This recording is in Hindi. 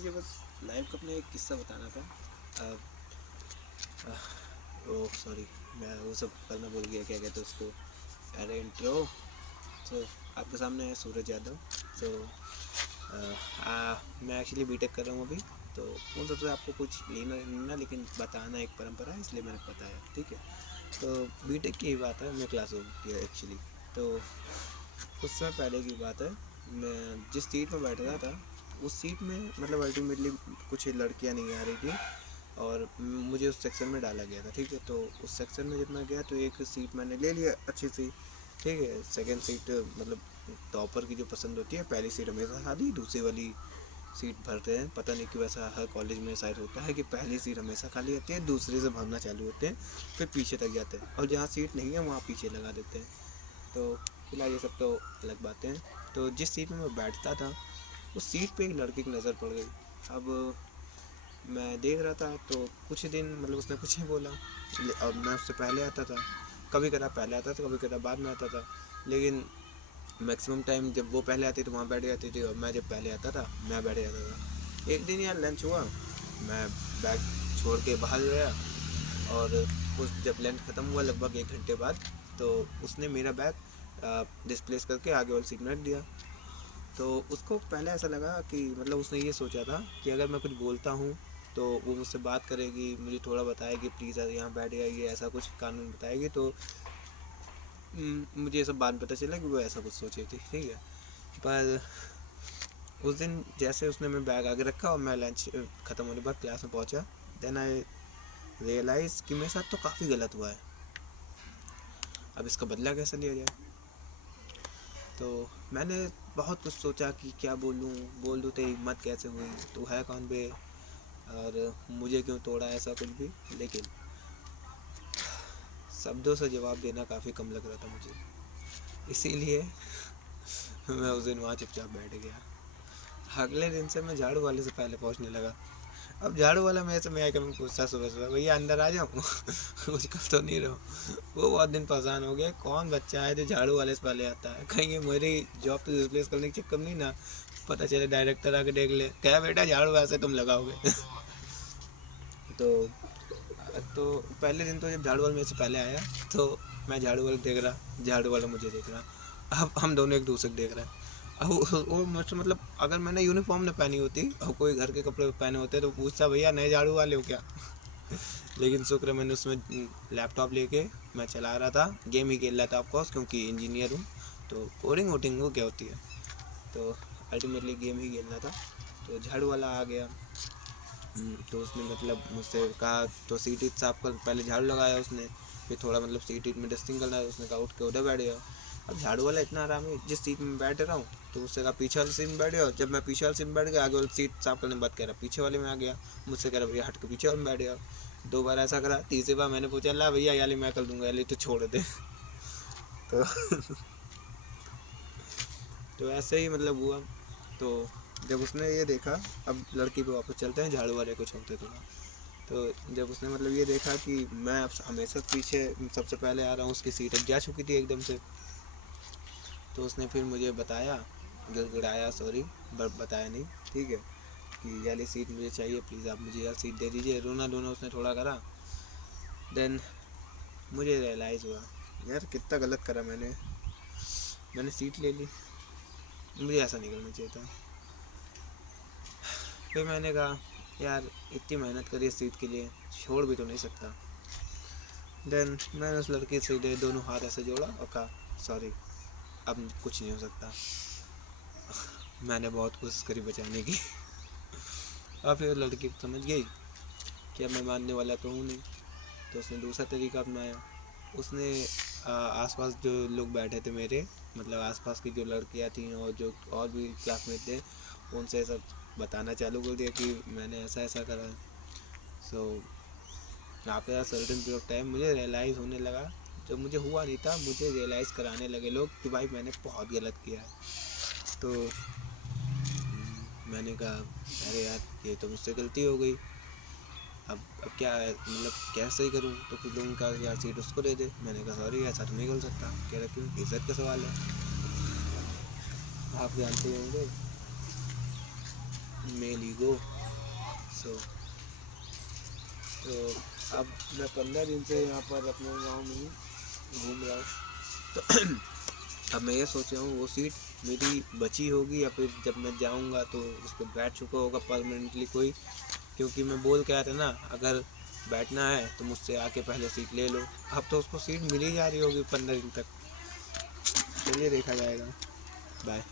मुझे बस लाइव का अपने एक किस्सा बताना था। ओह सॉरी, मैं वो सब करना भूल गया, क्या कहते हैं उसको, अरे इंट्रो। तो आपके सामने है सूरज यादव। तो मैं एक्चुअली बीटेक कर रहा हूँ अभी। तो उन सबसे आपको कुछ लेना लेना, लेकिन बताना एक परंपरा है, इसलिए मैंने बताया, ठीक है। तो बीटेक की ही बात है, मैं क्लास हो गया एक्चुअली। तो कुछ समय पहले की बात है, मैं जिस सीट में बैठ रहा था उस सीट में मतलब अल्टीमेटली कुछ लड़कियां नहीं आ रही थी, और मुझे उस सेक्शन में डाला गया था, ठीक है। तो उस सेक्शन में जब मैं गया तो एक सीट मैंने ले लिया अच्छी सी, ठीक है। सेकंड सीट मतलब टॉपर की जो पसंद होती है, पहली सीट हमेशा खाली, दूसरी वाली सीट भरते हैं। पता नहीं क्यों ऐसा हर कॉलेज में शायद होता है कि पहली सीट हमेशा खाली होती है, दूसरे से भरना चालू होते हैं, फिर पीछे तक जाते हैं, और जहाँ सीट नहीं है वहाँ पीछे लगा देते हैं। तो फिलहाल ये सब तो अलग बातें हैं। तो जिस सीट में मैं बैठता था उस सीट पे एक लड़की की नज़र पड़ गई। अब मैं देख रहा था तो कुछ दिन मतलब उसने कुछ नहीं बोला। अब मैं उससे पहले आता था, कभी कदा पहले आता था, कभी कदा बाद में आता था, लेकिन मैक्सिमम टाइम जब वो पहले आती तो वहाँ बैठ जाती थी, और मैं जब पहले आता था मैं बैठ जाता था। एक दिन यार लंच हुआ, मैं बैग छोड़ के बाहर गया, और उस जब लंच ख़त्म हुआ लगभग 1 घंटे बाद, तो उसने मेरा बैग डिस्प्लेस करके आगे वाली सीट में रख दिया। तो उसको पहले ऐसा लगा कि मतलब उसने ये सोचा था कि अगर मैं कुछ बोलता हूँ तो वो मुझसे बात करेगी, मुझे थोड़ा बताएगी प्लीज़ यहाँ बैठ जाइए, ऐसा कुछ कानून बताएगी। तो मुझे ये सब बाद में पता चला कि वो ऐसा कुछ सोची थी, ठीक है। पर उस दिन जैसे उसने मैं बैग आगे रखा और मैं लंच ख़त्म होने के बाद क्लास में पहुँचा, देन आई रियलाइज़ कि मेरे साथ तो काफ़ी गलत हुआ है। अब इसका बदला कैसे लिया जाए? तो मैंने बहुत कुछ सोचा कि क्या बोलूँ, बोल दूँ तेरी हिम्मत कैसे हुई, तू है कौन बे, और मुझे क्यों तोड़ा, ऐसा कुछ भी। लेकिन शब्दों से जवाब देना काफ़ी कम लग रहा था मुझे, इसीलिए मैं उस दिन वहाँ चुपचाप बैठ गया। अगले दिन से मैं झाड़ू वाले से पहले पहुँचने लगा। अब झाड़ू वाला मेरे से मैं आकर मैं पूछता सुबह सुबह, भैया अंदर आ जाऊँ कुछ कर तो नहीं रहो। वो बहुत दिन परेशान हो गया, कौन बच्चा है जो झाड़ू वाले से पहले आता है, कहीं ये मेरी जॉब तो रिप्लेस करने के चक्कर नहीं ना, पता चले डायरेक्टर आके देख ले, क्या बेटा झाड़ू वैसे तुम लगाओगे तो तो पहले दिन तो जब झाड़ू वाला मेरे से पहले आया तो मैं झाड़ू वाला देख रहा, झाड़ू वाला मुझे देख रहा। अब हम दोनों एक दूसरे को देख रहे हैं। अब वो मुझसे मतलब अगर मैंने यूनिफॉर्म न पहनी होती और कोई घर के कपड़े पहने होते तो पूछता भैया नए झाड़ू वाले हो क्या लेकिन शुक्र मैंने उसमें लैपटॉप लेके मैं चला रहा था, गेम ही खेल रहा था ऑफकोर्स, क्योंकि इंजीनियर हूँ। तो कोडिंग वोटिंग वो क्या होती है, तो अल्टीमेटली गेम ही खेलना था। तो झाड़ू वाला आ गया। तो उसने मतलब मुझसे कहा, तो सीट साफ कर, पहले झाड़ू लगाया उसने, फिर थोड़ा मतलब सीट में डस्टिंग करना है, उसने कहा उठ के उधर बैठ गया। अब झाड़ू वाला इतना आराम है, जिस सीट में बैठ रहा हूँ तो उससे कहा पीछे वाली सीट में बैठ गया। जब मैं पीछे वाली सीट में बैठ गया, आगे वाली सीट साफ करने के बाद कह रहा पीछे वाले में आ गया, मुझसे कह रहा भैया हट के पीछे वाले में बैठ गया। 2 बार ऐसा करा, तीसरी बार मैंने पूछा ला भैया याली मैं कर दूंगा, याली तो छोड़ दे तो तो ऐसे ही मतलब हुआ। तो जब उसने ये देखा, अब लड़की पे वापस चलते हैं, झाड़ू वाले को छोड़ते थोड़ा। तो जब उसने मतलब ये देखा कि मैं अब हमेशा पीछे सबसे पहले आ रहा हूँ, उसकी सीट अब जा चुकी थी एकदम से, तो उसने फिर मुझे बताया, गिड़गिड़ाया, सॉरी बताया नहीं, ठीक है, कि ये वाली सीट मुझे चाहिए, प्लीज़ आप मुझे यार सीट दे दीजिए, रोना धोना उसने थोड़ा करा। देन मुझे रियलाइज़ हुआ यार कितना गलत करा मैंने सीट ले ली, मुझे ऐसा नहीं करना चाहिए था। फिर मैंने कहा यार इतनी मेहनत करी इस सीट के लिए, छोड़ भी तो नहीं सकता। देन मैंने उस लड़की से दोनों हाथ ऐसे जोड़ा और कहा सॉरी, अब कुछ नहीं हो सकता। मैंने बहुत कोशिश करी बचाने की और फिर लड़की समझ गई कि अब मैं मानने वाला तो हूँ नहीं, तो उसने दूसरा तरीका अपनाया। उसने आसपास जो लोग बैठे थे मेरे, मतलब आसपास की जो लड़कियां थी और जो और भी क्लासमेट थे, उनसे सब बताना चालू कर दिया कि मैंने ऐसा ऐसा करा है। So after certain period of time मुझे रियलाइज़ होने लगा, जब मुझे हुआ नहीं था मुझे रियलाइज़ कराने लगे लोग कि भाई मैंने बहुत गलत किया है। तो मैंने कहा अरे यार ये तो मुझसे गलती हो गई, अब क्या है मतलब कैसे ही करूँ। तो फिर लोगों का यार सीट उसको दे दे, मैंने कहा सॉरी ऐसा तो नहीं कर सकता। कह रहा क्यों, इज्जत का सवाल है, आप जानते ही होंगे। Male ego. सो तो अब मैं 15 दिन से यहाँ पर अपने गांव में ही घूम रहा हूँ। तो अब मैं ये सोच रहा हूँ वो सीट मेरी बची होगी या फिर जब मैं जाऊँगा तो उस पर बैठ चुका होगा परमानेंटली कोई, क्योंकि मैं बोल के आया था ना अगर बैठना है तो मुझसे आके पहले सीट ले लो। अब तो उसको सीट मिल ही जा रही होगी 15 दिन तक। चलिए देखा जाएगा। बाय।